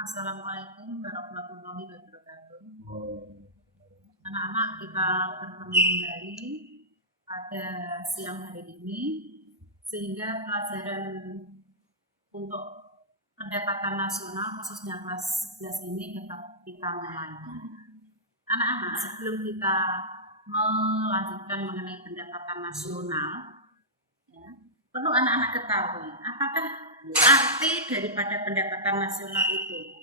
Assalamualaikum warahmatullahi wabarakatuh. Anak-anak, kita bertemu kembali pada siang hari ini sehingga pelajaran untuk pendapatan nasional khususnya kelas 11 ini dapat kita mulai. Anak-anak, sebelum kita melanjutkan mengenai pendapatan nasional, perlu anak-anak ketahui apakah arti daripada pendapatan nasional itu.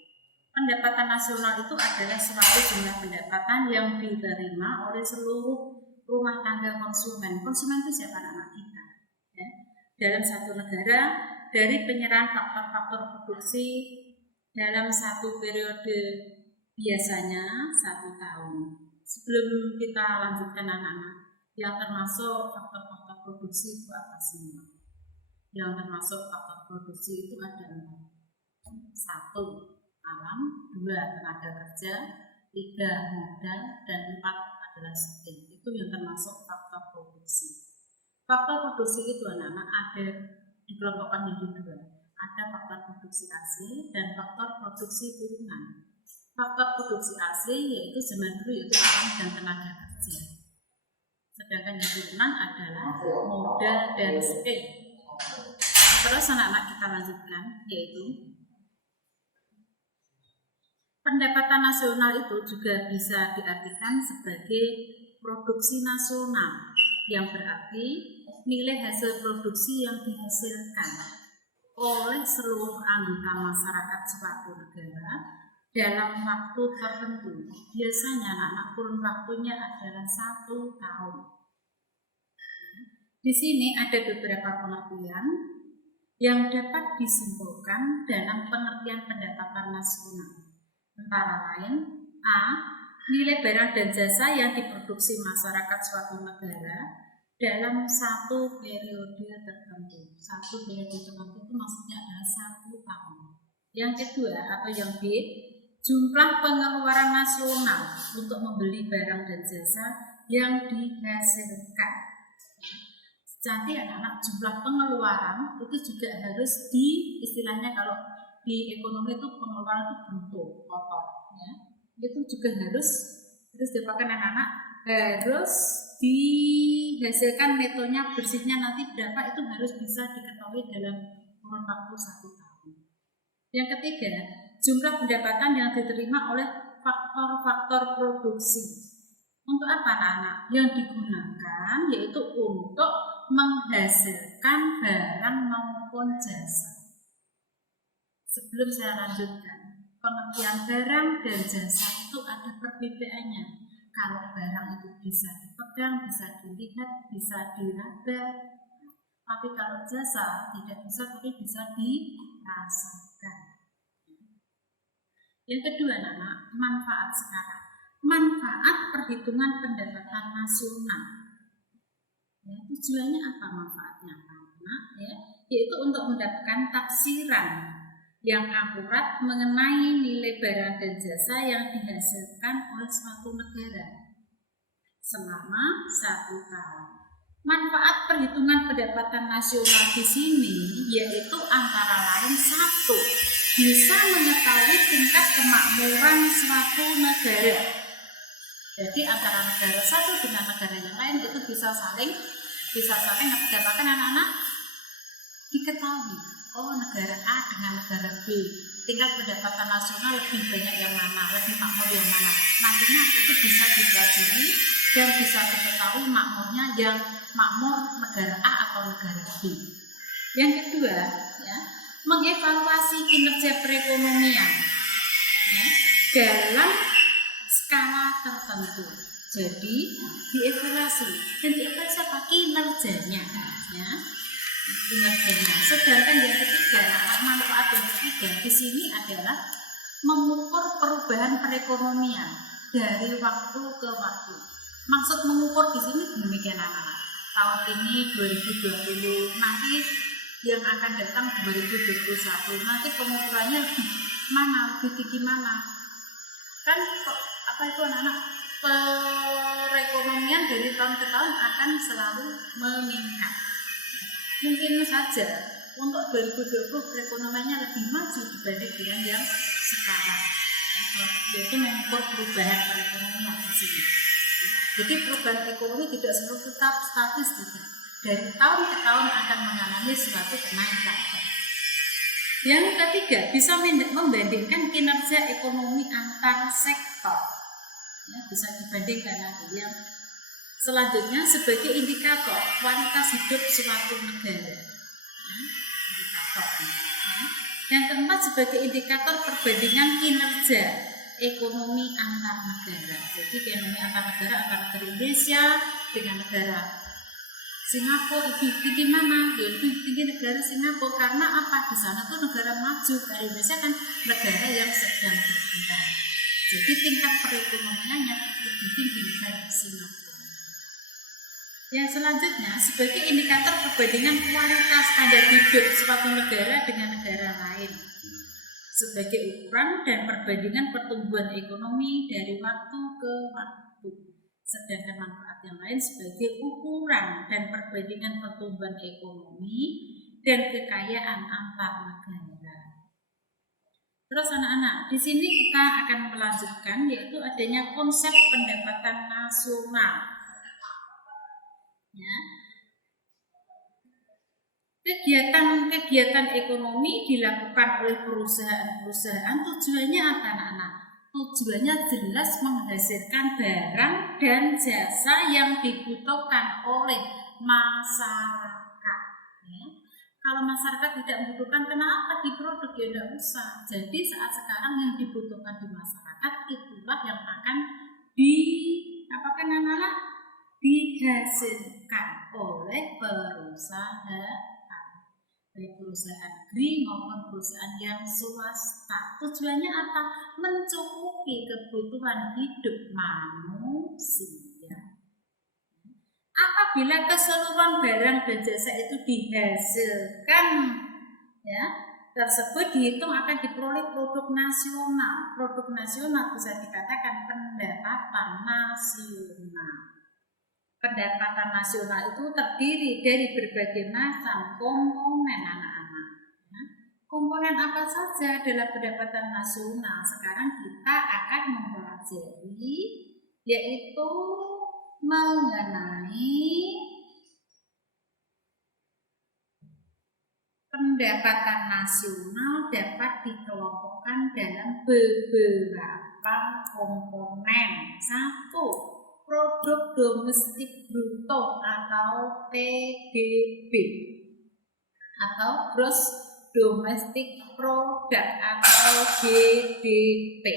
Pendapatan nasional itu adalah suatu jumlah pendapatan yang diterima oleh seluruh rumah tangga konsumen. Konsumen itu siapa? Anak-anak kita. Dalam satu negara, dari penyerahan faktor-faktor produksi dalam satu periode biasanya 1 tahun. Sebelum kita lanjutkan anak-anak, yang termasuk faktor-faktor produksi itu apa semua? Yang termasuk faktor produksi itu ada 4. 1. Alam, 2. Tenaga kerja, 3. Modal, dan 4 adalah skill. Itu yang termasuk faktor produksi. Faktor produksi itu anak-anak ada dikelompokkan menjadi 2. Ada faktor produksi asli dan faktor produksi turunan. Faktor produksi asli yaitu zaman dulu yaitu alam dan tenaga kerja. Sedangkan yang turunan adalah modal dan skill. Terus anak-anak kita lanjutkan, yaitu pendapatan nasional itu juga bisa diartikan sebagai produksi nasional, yang berarti nilai hasil produksi yang dihasilkan oleh seluruh anggota masyarakat suatu negara dalam waktu tertentu. Biasanya anak-anak kurun waktunya adalah 1 tahun. Di sini ada beberapa pengertian yang dapat disimpulkan dalam pengertian pendapatan nasional. Antara lain, A. Nilai barang dan jasa yang diproduksi masyarakat suatu negara dalam satu periode tertentu. Satu periode tertentu itu maksudnya adalah 1 tahun. Yang kedua atau yang B, jumlah pengeluaran nasional untuk membeli barang dan jasa yang dihasilkan. Jadi anak-anak, jumlah pengeluaran itu juga harus istilahnya kalau di ekonomi itu pengeluaran itu bruto, kotor, ya. Itu juga harus dipakai anak-anak, harus dihasilkan netonya bersihnya nanti berapa itu harus bisa diketahui dalam kurun waktu 1 tahun. Yang ketiga, jumlah pendapatan yang diterima oleh faktor-faktor produksi. Untuk apa anak-anak? Yang digunakan yaitu untuk menghasilkan barang maupun jasa. Sebelum saya lanjutkan, pengertian barang dan jasa itu ada perbedaannya. Kalau barang itu bisa dipegang, bisa dilihat, bisa diraba, tapi kalau jasa tidak bisa, tapi bisa dirasakan. Yang kedua anak-anak, manfaat sekarang. Manfaat perhitungan pendapatan nasional. Ya, tujuannya apa manfaatnya anak-anak? Yaitu untuk mendapatkan tafsiran yang akurat mengenai nilai barang dan jasa yang dihasilkan oleh suatu negara selama 1 tahun. Manfaat perhitungan pendapatan nasional di sini yaitu antara lain 1. Bisa mengetahui tingkat kemakmuran suatu negara. Jadi antara negara satu dengan negara yang lain itu bisa saling mendapatkan anak-anak diketahui. Oh, negara A dengan negara B, tingkat pendapatan nasional lebih banyak yang mana, lebih makmur yang mana. Nantinya itu bisa dipelajari dan bisa diketahui makmurnya yang makmur negara A atau negara B. Yang kedua, mengevaluasi kinerja perekonomian dalam skala tertentu. Jadi dievaluasi dan dievaluasi apa? Kinerjanya. Kinerjanya. Sedangkan yang ketiga, manfaat yang ketiga di sini adalah mengukur perubahan perekonomian dari waktu ke waktu. Maksud mengukur di sini demikian anak-anak. Tahun ini 2020, nanti yang akan datang 2021, nanti pengukurannya lebih tinggi mana? Kan apa itu anak-anak? Perekonomian dari tahun ke tahun akan selalu meningkat. Mungkin saja untuk 2020 perekonomiannya lebih maju dibanding dengan yang sekarang, yaitu mengukur perubahan perekonomian di sini. Jadi perubahan ekonomi tidak selalu tetap statis, tidak. Dari tahun ke tahun akan mengalami suatu kenaikan. Yang ketiga, bisa membandingkan kinerja ekonomi antar sektor. Ya, bisa dibandingkan nanti. Yang selanjutnya sebagai indikator kualitas hidup suatu negara. Ya, indikator. Ya. Yang keempat sebagai indikator perbandingan kinerja ekonomi antar negara. Jadi ekonomi antar negara Indonesia dengan negara Singapura lebih tinggi mana? Ya, lebih tinggi negara Singapura karena apa? Di sana tuh negara maju, Indonesia kan negara yang sedang berkembang. Jadi tingkat perekonomiannya lebih tinggi dari Singapura. Yang selanjutnya sebagai indikator perbandingan kualitas standar hidup suatu negara dengan negara lain. Sebagai ukuran dan perbandingan pertumbuhan ekonomi dari waktu ke waktu. Sedangkan manfaat yang lain sebagai ukuran dan perbandingan pertumbuhan ekonomi dan kekayaan antar negara. Terus anak-anak, di sini kita akan melanjutkan yaitu adanya konsep pendapatan nasional. Ya. Kegiatan ekonomi dilakukan oleh perusahaan-perusahaan tujuannya apa anak-anak? Tujuannya jelas menghasilkan barang dan jasa yang dibutuhkan oleh masyarakat. Ya. Kalau masyarakat tidak membutuhkan, kenapa diproduk? Ya tidak usah. Jadi saat sekarang yang dibutuhkan di masyarakat itulah yang akan dihasilkan oleh perusahaan, baik perusahaan negeri maupun perusahaan yang swasta. Tujuannya apa? Mencukupi kebutuhan hidup manusia. Apabila keseluruhan barang dan jasa itu dihasilkan, ya, tersebut dihitung akan diperoleh produk nasional. Produk nasional bisa dikatakan pendapatan nasional. Pendapatan nasional itu terdiri dari berbagai macam komponen anak-anak. Ya. Komponen apa saja dalam pendapatan nasional? Sekarang kita akan mempelajari yaitu mengenai pendapatan nasional dapat dikelompokkan dalam beberapa komponen. 1. Produk domestik bruto atau PDB atau gross domestic product atau GDP,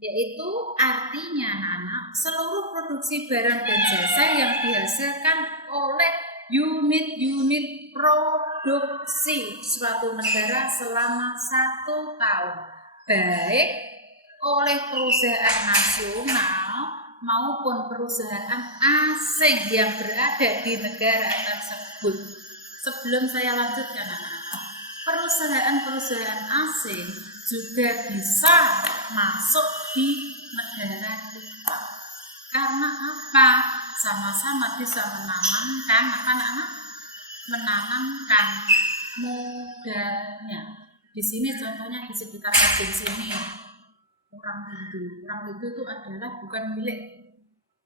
yaitu artinya anak-anak seluruh produksi barang dan jasa yang dihasilkan oleh unit-unit produksi suatu negara selama 1 tahun, baik oleh perusahaan nasional maupun perusahaan asing yang berada di negara tersebut. Sebelum saya lanjutkan anak-anak, perusahaan-perusahaan asing juga bisa masuk di negara kita. Karena apa? Sama-sama bisa menanamkan anak-anak, menanamkan modalnya. Di sini contohnya di sekitar Tasik sini. Orang Hindu itu adalah bukan milik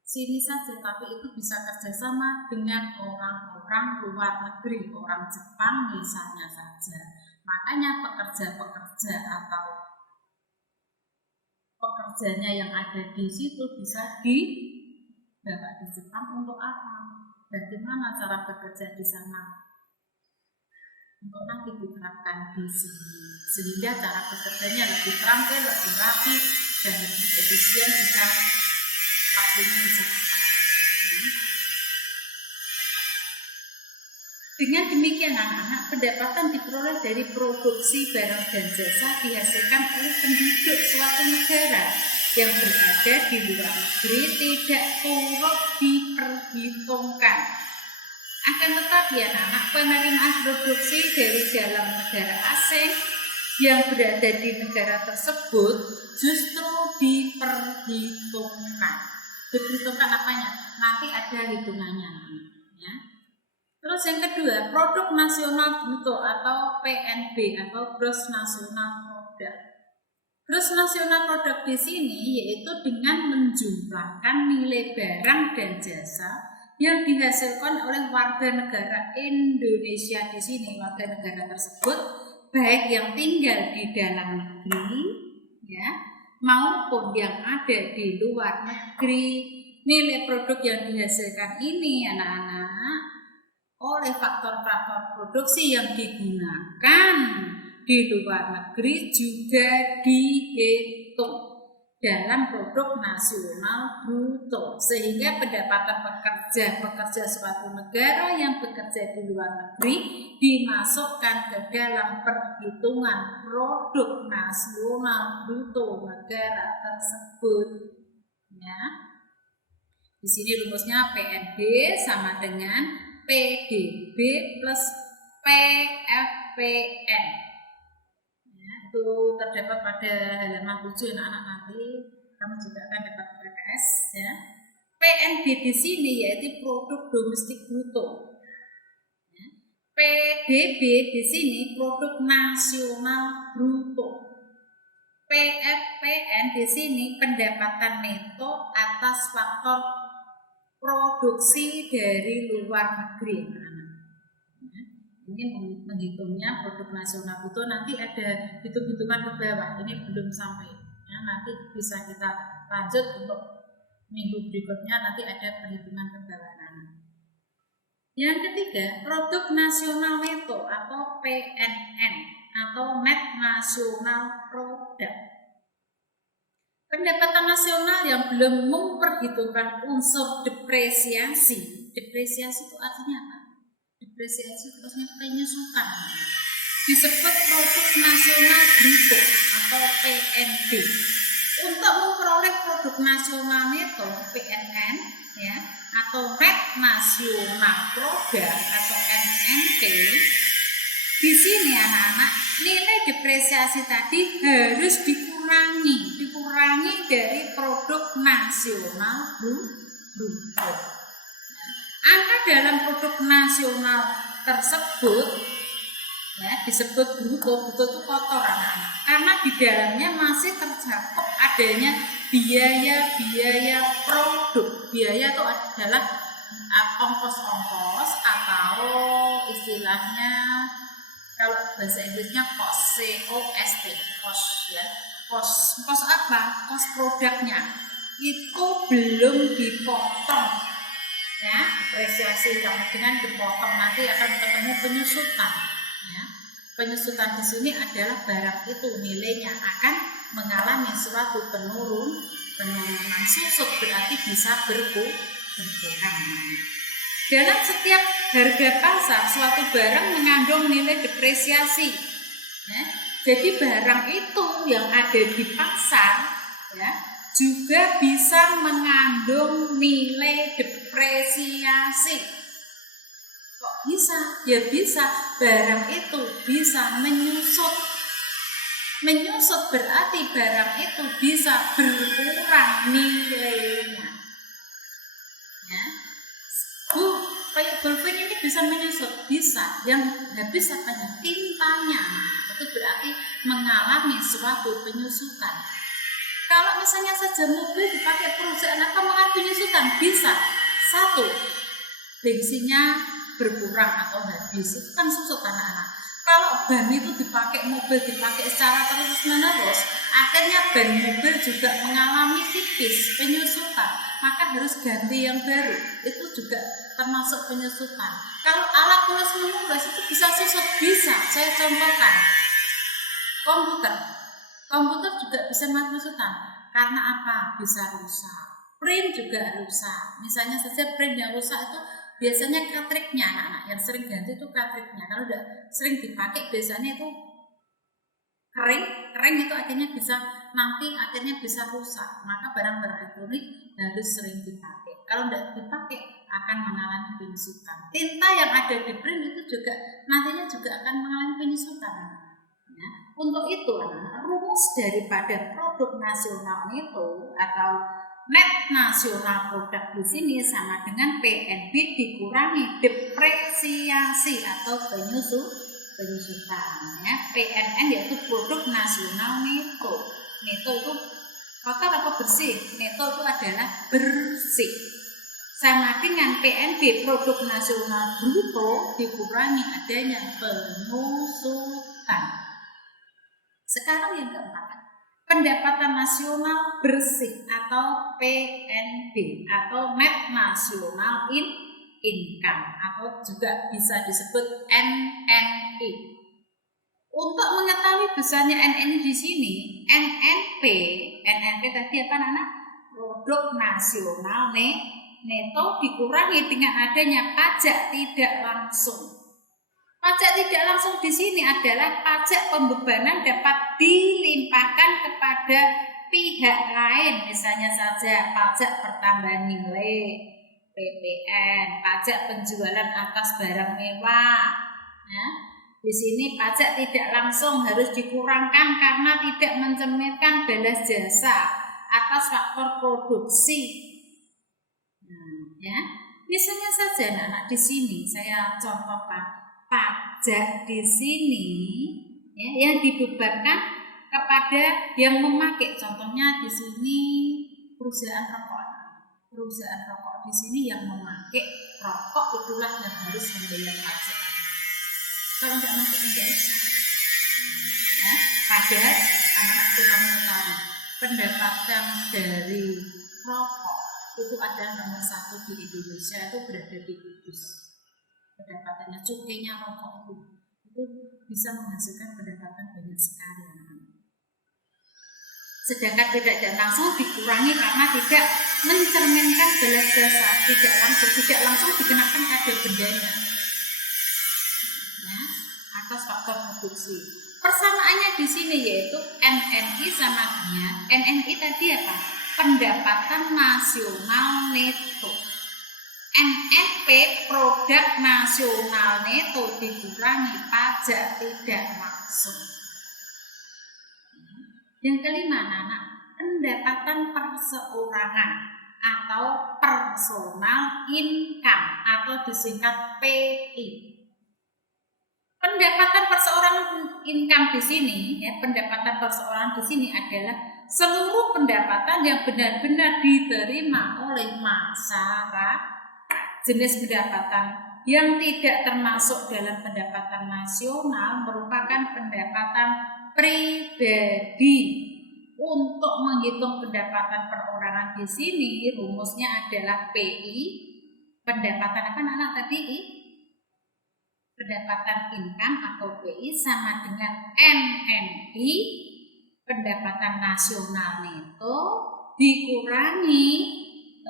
sini saja, tapi itu bisa kerjasama dengan orang-orang luar negeri, orang Jepang misalnya saja. Makanya pekerja-pekerja atau pekerjanya yang ada di situ bisa dibawa di Jepang untuk apa? Bagaimana cara bekerja di sana? Untuk nanti diterapkan di sini, sehingga cara bekerjanya lebih terampil, lebih rapi, dan lebih efisien, bisa waktunya bisa cepat. Dengan demikian anak-anak, pendapatan diperoleh dari produksi barang dan jasa dihasilkan oleh penduduk suatu negara yang berada di luar negeri tidak turut diperhitungkan. Akan tetapi anak-anak, penerimaan produksi dari dalam negara asing yang berada di negara tersebut justru diperhitungkan. Diperhitungkan apanya? Nanti ada hitungannya. Ya. Terus yang kedua, produk nasional bruto atau PNB atau gross national product. Gross nasional produk di sini yaitu dengan menjumlahkan nilai barang dan jasa yang dihasilkan oleh warga negara Indonesia di sini, warga negara tersebut baik yang tinggal di dalam negeri ya maupun yang ada di luar negeri. Nilai produk yang dihasilkan ini anak-anak oleh faktor-faktor produksi yang digunakan di luar negeri juga dihitung dalam produk nasional bruto, sehingga pendapatan pekerja suatu negara yang bekerja di luar negeri dimasukkan ke dalam perhitungan produk nasional bruto negara tersebut ya. Di sini rumusnya PNB sama dengan PDB plus PFPN. Ya, itu terdapat pada halaman 7 anak-anak, nanti kamu juga akan dapat PKS ya. PNB di sini yaitu produk domestik bruto. Ya. PDB di sini produk nasional bruto. PFPN di sini pendapatan neto atas faktor produksi dari luar negeri. Ini menghitungnya produk nasional bruto, nanti ada hitung-hitungan ke bawah, ini belum sampai ya, nanti bisa kita lanjut untuk minggu berikutnya, nanti ada perhitungan ke bawah. Yang ketiga, produk nasional neto atau PNN atau net nasional produk. Pendapatan nasional yang belum memperhitungkan unsur depresiasi. Depresiasi itu artinya apa? Depresiasi itu artinya penyusutan. Disebut produk nasional bruto atau PNB. Untuk memperoleh produk nasional neto PNN ya atau net nasional produk atau NNP, di sini anak-anak nilai depresiasi tadi harus dikurangi dari produk nasional bruto. Angka dalam produk nasional tersebut ya disebut bruto itu kotor anak-anak, karena di dalamnya masih tercakup adanya biaya produk. Biaya itu adalah ongkos-ongkos atau istilahnya kalau bahasa Inggrisnya cost, COST, cost ya. Cost apa? Cost produknya itu belum dipotong ya, depresiasi dengan dipotong nanti akan ketemu penyusutan ya. Penyusutan di sini adalah barang itu nilainya akan mengalami suatu penurunan. Susut berarti bisa berkurang. Dalam setiap harga pasar suatu barang mengandung nilai depresiasi ya. Jadi barang itu yang ada di pasar ya juga bisa mengandung nilai depresiasi. Kok bisa? Ya bisa, barang itu bisa menyusut. Menyusut berarti barang itu bisa berkurang nilainya. Ya. Pulpen ini bisa menyusut, bisa. Yang habis apanya? Tintanya. Itu berarti mengalami suatu penyusutan. Kalau misalnya saja mobil dipakai perusahaan apa mengalami penyusutan? Bisa. Satu, bensinnya berkurang atau habis, itu kan susut anak-anak. Kalau ban itu mobil dipakai secara terus-menerus, akhirnya ban mobil juga mengalami tipis penyusutan, maka harus ganti yang baru. Itu juga termasuk penyusutan. Kalau alat tulis menulis itu bisa susut, bisa. Saya contohkan. Komputer juga bisa penyusutan. Karena apa? Bisa rusak. Print juga rusak. Misalnya saja print yang rusak itu biasanya cartridge-nya, anak-anak yang sering ganti itu cartridge-nya. Kalau udah sering dipakai biasanya itu kering itu akhirnya bisa rusak. Maka barang-barang elektronik harus sering dipakai. Kalau tidak dipakai akan mengalami penyusutan. Tinta yang ada di print itu juga nantinya juga akan mengalami penyusutan. Ya. Untuk itu rumus daripada produk nasional itu atau net nasional produk di sini sama dengan PNB dikurangi depresiasi atau penyusutan ya. PNN yaitu produk nasional neto. Neto itu kotor apa bersih? Neto itu adalah bersih. Sama dengan PNB, produk nasional bruto, dikurangi adanya pengusutan. Sekarang yang keempat, pendapatan nasional bersih atau PNB atau Net National Income atau juga bisa disebut NNI. Untuk mengetahui besarnya NNI di sini, NNP tadi apa anak? Produk nasional neto dikurangi dengan adanya pajak tidak langsung. Pajak tidak langsung di sini adalah pajak pembebanan dapat dilimpahkan kepada pihak lain, misalnya saja pajak pertambahan nilai, PPN, pajak penjualan atas barang mewah. Nah, di sini pajak tidak langsung harus dikurangkan karena tidak mencerminkan balas jasa atas faktor produksi. Nah, ya, misalnya saja anak-anak di sini saya contohkan. Pajak di sini ya, yang dibebankan kepada yang memakai. Contohnya di sini perusahaan rokok. Perusahaan rokok di sini yang memakai rokok itulah yang harus membayar pajak. Kalau tidak memakai tidak usah. Ya, padahal anak-anak perlu mengetahui pendapatan dari rokok itu adalah nomor 1 di Indonesia, itu berada di Kudus. Pendapatannya cukainya rokok itu bisa menghasilkan pendapatan banyak sekali anak-anak. Sedangkan tidak langsung dikurangi karena tidak mencerminkan balas jasa, tidak langsung dikenakan ada bendanya ya, atas faktor produksi. Persamaannya di sini yaitu NNI sama dengan NNI tadi apa? Pendapatan nasional neto. NNP produk nasional neto dikurangi pajak tidak langsung. Yang kelima anak, pendapatan perseorangan atau personal income atau disingkat PI. Pendapatan perseorangan income di sini ya, pendapatan perseorangan di sini adalah seluruh pendapatan yang benar-benar diterima oleh masyarakat. Jenis pendapatan yang tidak termasuk dalam pendapatan nasional merupakan pendapatan pribadi. Untuk menghitung pendapatan perorangan di sini rumusnya adalah PI. Pendapatan apa anak tadi? Pendapatan income atau PI sama dengan NNI, pendapatan nasional neto dikurangi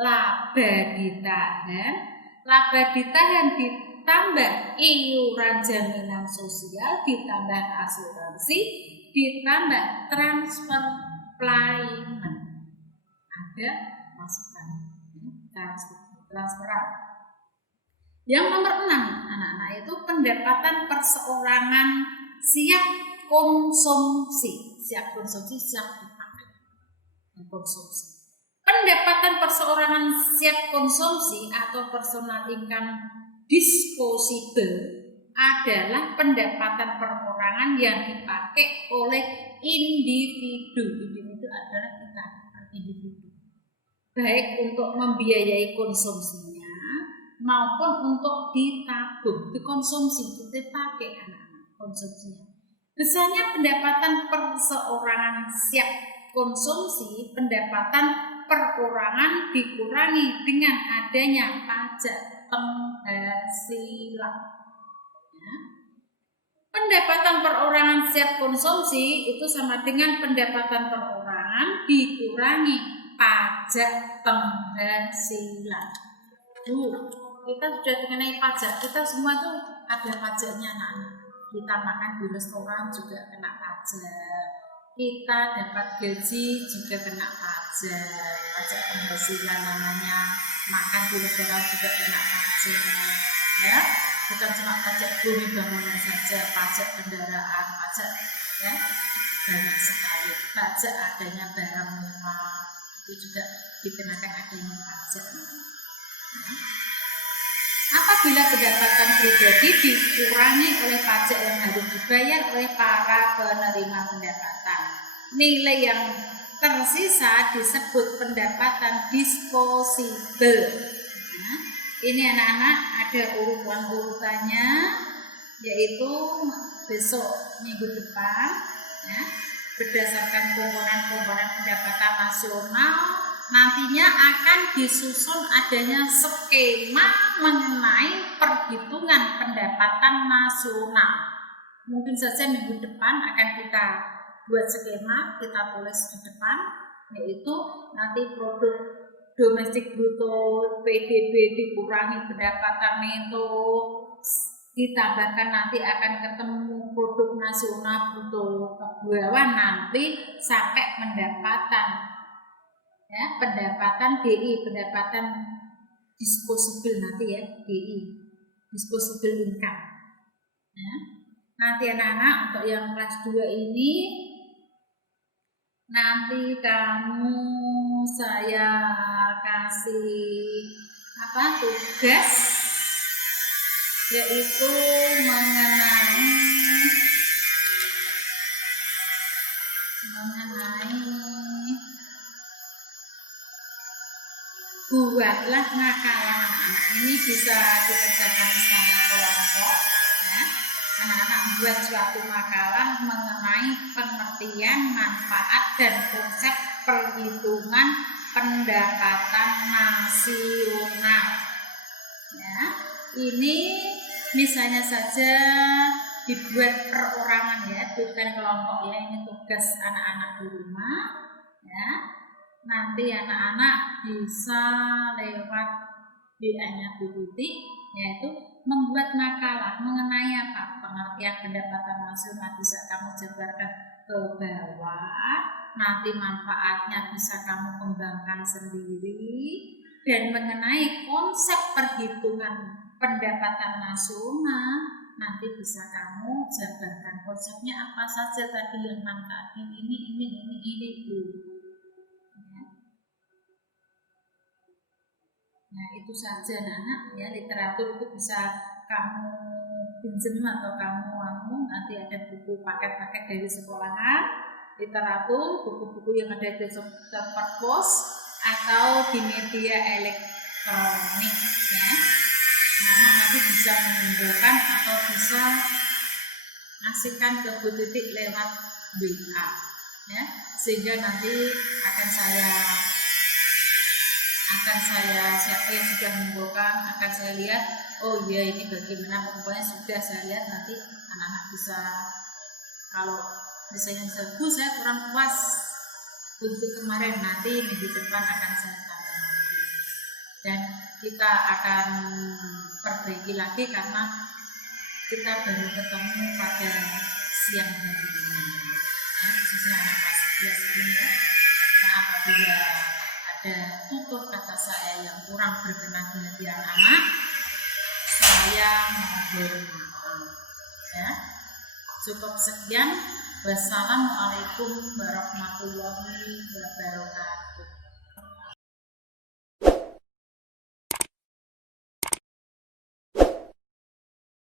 laba ditahan. Laba ditahan ditambah iuran jaminan sosial, ditambah asuransi, ditambah transfer payment. Ada masukan transferan. Yang nomor 6 anak-anak itu pendapatan perseorangan siap konsumsi. Siap konsumsi, siap dipakai. Konsumsi. Pendapatan perseorangan siap konsumsi atau personal income disposable adalah pendapatan perorangan yang dipakai oleh individu. Individu adalah kita, individu. Baik untuk membiayai konsumsinya maupun untuk ditabung, dikonsumsi, kita pakai anak-anak konsumsinya. Misalnya pendapatan perseorangan siap konsumsi, pendapatan perorangan dikurangi dengan adanya pajak penghasilan. Ya. Pendapatan perorangan siap konsumsi itu sama dengan pendapatan perorangan dikurangi pajak penghasilan. Kita sudah mengenai pajak, kita semua tuh ada pajaknya anak-anak. Kita makan di restoran juga kena pajak. Kita dapat gaji juga kena pajak penghasilan namanya, makan di restoran juga kena pajak ya, bukan cuma pajak bumi bangunan saja, pajak kendaraan, pajak ya banyak sekali, pajak adanya barang mewah itu juga dikenakan adanya pajak ya. Apabila pendapatan pribadi dikurangi oleh pajak yang harus dibayar oleh para penerima pendapatan. nilai yang tersisa disebut pendapatan disposable. Nah, ini anak-anak ada urutan-urutannya, yaitu besok minggu depan ya, berdasarkan komponen-komponen pendapatan nasional nantinya akan disusun adanya skema mengenai perhitungan pendapatan nasional. Mungkin saja minggu depan akan kita buat skema, kita tulis di depan, yaitu nanti produk domestik bruto PDB dikurangi pendapatan neto, ditambahkan nanti akan ketemu produk nasional bruto ke bawah nanti sampai pendapatan ya, pendapatan DI, pendapatan disposable nanti ya, DI, disposable income ya. Nanti anak-anak untuk yang kelas 2 ini nanti kamu saya kasih tugas, yaitu mengenai buatlah makalah. Ini bisa dikerjakan secara kelompok ya. Anak-anak membuat suatu makalah mengenai pengertian, manfaat, dan konsep perhitungan pendapatan nasional ya. Ini misalnya saja dibuat perorangan ya, bukan kelompok ya. Ini tugas anak-anak di rumah ya. Nanti anak-anak bisa lewat WA-nya Bu Tuti, yaitu membuat makalah mengenai apa? Pengertian pendapatan nasional bisa kamu jabarkan ke bawah. Nanti manfaatnya bisa kamu kembangkan sendiri, dan mengenai konsep perhitungan pendapatan nasional nanti bisa kamu jabarkan konsepnya apa saja tadi yang tadi ini Bu. Nah itu saja anak-anak ya, literatur itu bisa kamu pinjam atau kamu nanti ada buku paket-paket dari sekolahan, literatur, buku-buku yang ada di perpus atau di media elektronik ya. Nanti bisa mengumpulkan atau bisa ngasihkan ke Bu Titik lewat WA ya, sehingga nanti akan saya siapa yang sudah mengumpulkan akan saya lihat, oh iya ini bagaimana, pokoknya sudah saya lihat. Nanti anak-anak bisa, kalau misalnya Bu saya kurang puas untuk kemarin, nanti minggu depan akan saya tambah lagi dan kita akan perbaiki lagi karena kita baru ketemu pada siang hari ini ya, khususnya anak kelas 11 ini ya. Nah, apabila ada tutur kata saya yang kurang berkenan di hati anak-anak, saya mohon maaf ya. Cukup sekian. Wassalamualaikum warahmatullahi wabarakatuh.